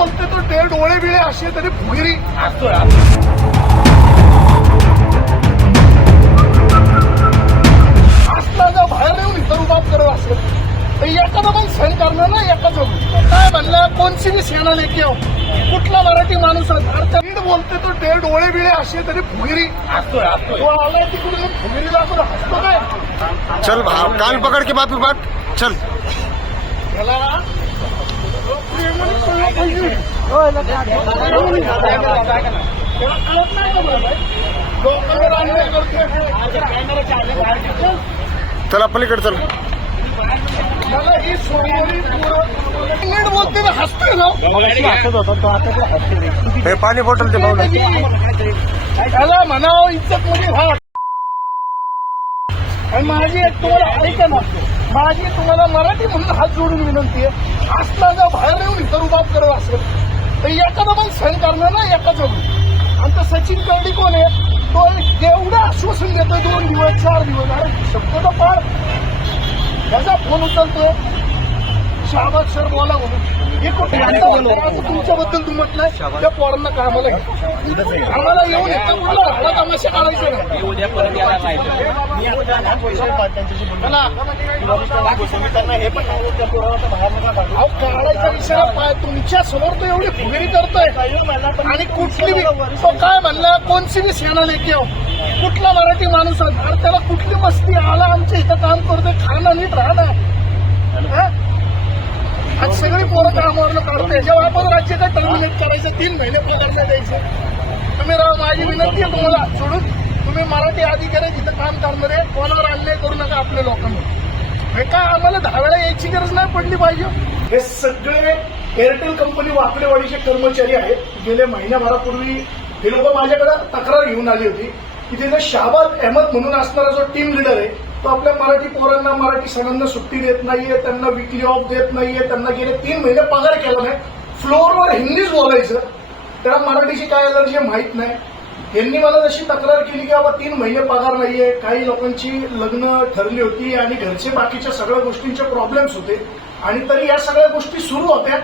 बोलते तो ते डोळे बिळे असे तरी फुगिरी असतोय. असला जर बाहेर येऊन इतर रुबाब करत असेल तर एखादा पण सहन करणार ना. एखादं काय म्हणलं कोणची बी सेना लेखी कुठला मराठी माणूस नीट बोलते तो ते डोळे बिळे असे तरी फुगिरी असतोय. तो आलाय तिकडून फुगिरीला आपण हसतो काय. चल कान पकड़ के बात चल. त्याला चला पलीकडे चल. मला ही सोमवारी नीट बोलते ना हसतोय ना. हे पाणी बॉटल ते भाऊ त्याला म्हणावं इज्जत मध्ये हा. आणि माझी एक तुम्हाला ऐका ना, माझी तुम्हाला मराठी म्हणून हात जोडून विनंती आहे. असला जर बाहेर येऊन इतर रुबाब करत असेल तर एखादा पण सहन करणार ना. एखादं आमचा सचिन कवडी कोण आहे तो एवढं आश्वासन देतोय 2 दिवस 4 दिवस. अरे शब्द तर पाड. त्याचा फोन उचलतोय शहाबाज सर बोला म्हणून. हे कुठे तुमच्याबद्दल तू म्हटलंय त्या पोरांना कामाला आम्हाला येऊन एका मुलं हळद तमाशा काढायचं नाही. काढायचा विषय पाय तुमच्या समोर तो एवढी फुगेरी करतोय. आणि कुठली बी तो काय म्हणला कोणची बी सेना लेखी कुठला मराठी माणूस आहे त्याला कुठली मस्ती आला आमच्या इथं काम करतोय खाणं नीट राहणार. आज सगळी पोरं कामावरनं काढतोय. जेव्हा आपण राज्याचा टर्मिनेट करायचं 3 महिने पगार नाही द्यायचे. तुम्ही राव माझी विनंती आहे तुम्हाला सोडून तुम्ही मराठी अधिकारी जिथं काम करणारे कोणावर अन्याय करू नका आपल्या लोकांना. हे का आम्हाला 10 वेळा यायची गरज नाही पडली पाहिजे. हे सगळे एअरटेल कंपनी वाकडेवाडीचे कर्मचारी आहेत. गेले महिन्याभरापूर्वी हे लोक माझ्याकडे तक्रार घेऊन आली होती की तिथे शहाबाज अहमद म्हणून असणारा जो टीम लीडर आहे तो आपल्या मराठी पोरांना मराठी सणांना सुट्टी देत नाहीये, त्यांना विकली ऑफ देत नाहीये, त्यांना गेले 3 महिने पगार केला नाही. फ्लोअरवर हिंदीच बोलायचं. त्याला मराठीची काय एलर्जी माहित नाही. यांनी मला जशी तक्रार केली की बाबा 3 महिने पगार नाहीये, काही लोकांची लग्न ठरली होती आणि घरचे बाकीच्या सगळ्या गोष्टींचे प्रॉब्लेम्स होते आणि तरी या सगळ्या गोष्टी सुरू होत्या.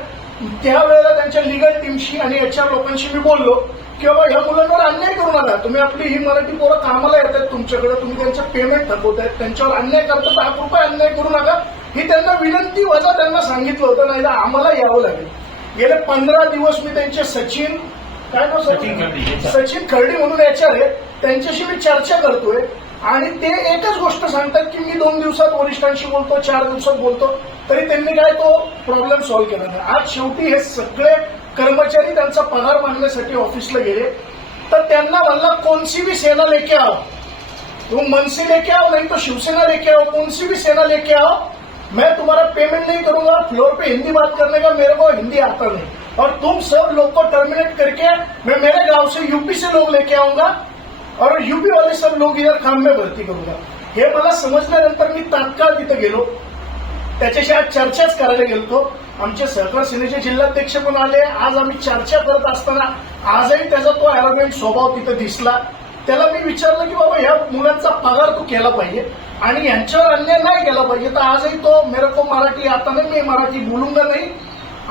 त्यावेळेला त्यांच्या लिगल टीमशी आणि HR लोकांशी मी बोललो की बाबा ह्या मुलांवर अन्याय करू नका. तुम्ही आपली ही मराठी पोरं कामाला येत आहेत तुमच्याकडे, तुम्ही त्यांचं पेमेंट थकवतायत, त्यांच्यावर अन्याय करतात, 1 रुपये अन्याय करू नका ही त्यांना विनंती वजा त्यांना सांगितलं होतं. नाही तर आम्हाला यावं लागेल. गेले 15 दिवस मी त्यांचे सचिन खर्डी म्हणून HR आहे त्यांच्याशी मी चर्चा करतोय आणि ते एकच गोष्ट सांगतात की मी 2 दिवसात वरिष्ठांशी बोलतो, 4 दिवसात बोलतो, तरी त्यांनी काय तो प्रॉब्लेम सॉल्व्ह केला नाही. आज शेवटी हे सगळे कर्मचारी त्यांचा पगार मागण्यासाठी ऑफिसला गेले तर त्यांना म्हणला कौनसी भी सेना लेके आओ, तुम मनसे लेके आओ नहीं तो शिवसेना लेके आओ, कौनसी भी सेना लेके आओ, मैं तुम्हारा पेमेंट नहीं करूंगा. फ्लोर पे हिंदी बात करने का मेरे को हिंदी आता नहीं और तुम सब लोग को टर्मिनेट करके मैं मेरे गांव से यूपी से लोग लेके आऊंगा और यूपी वाले सब लोग इधर काम में भरती करूंगा. हे मला समजल्यानंतर मी तात्काळ तिथे गेलो. त्याच्याशी आज चर्चाच करायला गेलतो. आमचे सहकार सेनेचे जिल्हाध्यक्ष पण आले. आज आम्ही चर्चा करत असताना आजही त्याचा तो अॅरोगंट स्वभाव तिथे दिसला. त्याला मी विचारलं की बाबा ह्या मुलांचा पगार तू केला पाहिजे आणि यांच्यावर अन्याय नाही केला पाहिजे. तर आजही तो मेरे को मराठी आता नाही, मी मराठी बोलूंगा नाही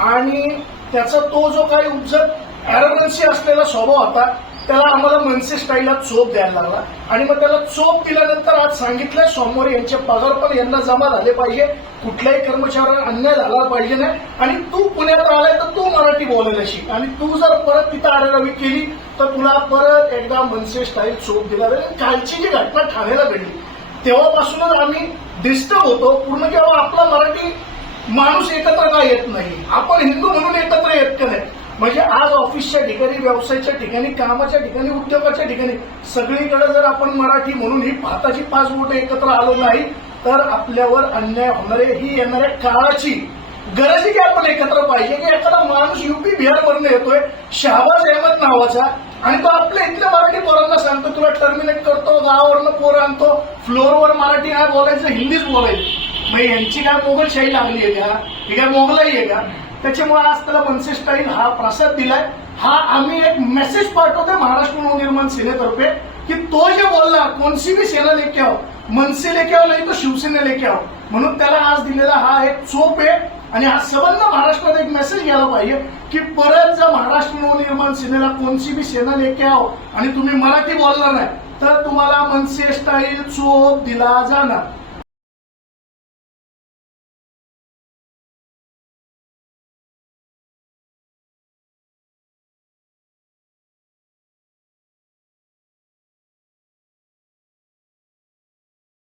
आणि त्याचा तो जो काही उज्जत अॅरोगन्सी असलेला स्वभाव होता त्याला आम्हाला मनसे स्टाईलला चोप द्यायला लागला आणि मग त्याला चोप दिल्यानंतर आज सांगितलंय सोमवारी यांचे पगार पण यांना जमा झाले पाहिजे, कुठल्याही कर्मचाऱ्याला अन्याय झाला पाहिजे नाही आणि तू पुण्यात आलाय तर तू मराठी बोलायला शिक आणि तू जर परत तिथं आरेरावी केली तर तुला परत एकदा मनसे स्टाईल चोप दिला जाईल. कालची जी घटना ठाण्याला घडली तेव्हापासूनच आम्ही डिस्टर्ब होतो पूर्ण की बाबा आपला मराठी माणूस एकत्र का येत नाही, आपण हिंदू म्हणून एकत्र येत का नाही. म्हणजे आज ऑफिसच्या ठिकाणी, व्यवसायाच्या ठिकाणी, कामाच्या ठिकाणी, उद्योगाच्या ठिकाणी सगळीकडे जर आपण मराठी म्हणून ही भाताची 5 बोटं एकत्र आलो नाही तर आपल्यावर अन्याय होणारे ही येणाऱ्या काळाची गरज आहे की आपण एकत्र पाहिजे. की एखादा माणूस UP बिहारवरनं येतोय शहाबाज अहमद नावाचा आणि तो आपल्या इथल्या मराठी पोरांना सांगतो तुला टर्मिनेट करतो, गावावरनं पोरं आणतो, फ्लोअरवर मराठी नाही बोलायचं, हिंदीच बोलायचं. मग यांची काय मोगलशाही लागली आहे का, ही काय मोगलाई आहे का. त्याच्यामुळे आज त्याला मनसे स्टाईल हा प्रसाद दिलाय. हा आम्ही एक मेसेज पाठवतोय महाराष्ट्र नवनिर्माण सेनेतर्फे की तो जे बोलला कोणसी भी सेना लेके आओ, मनसे लेके आओ नाही तो शिवसेना लेके आओ, म्हणून त्याला आज दिलेला हा एक चोप आहे आणि हा संबंध महाराष्ट्रात एक मेसेज गेला पाहिजे की परत जर महाराष्ट्र नवनिर्माण सेनेला कोणची भी सेना लेके आओ आणि तुम्ही मराठी बोलणार नाही तर तुम्हाला मनसे स्टाईल चोप दिला जाणार.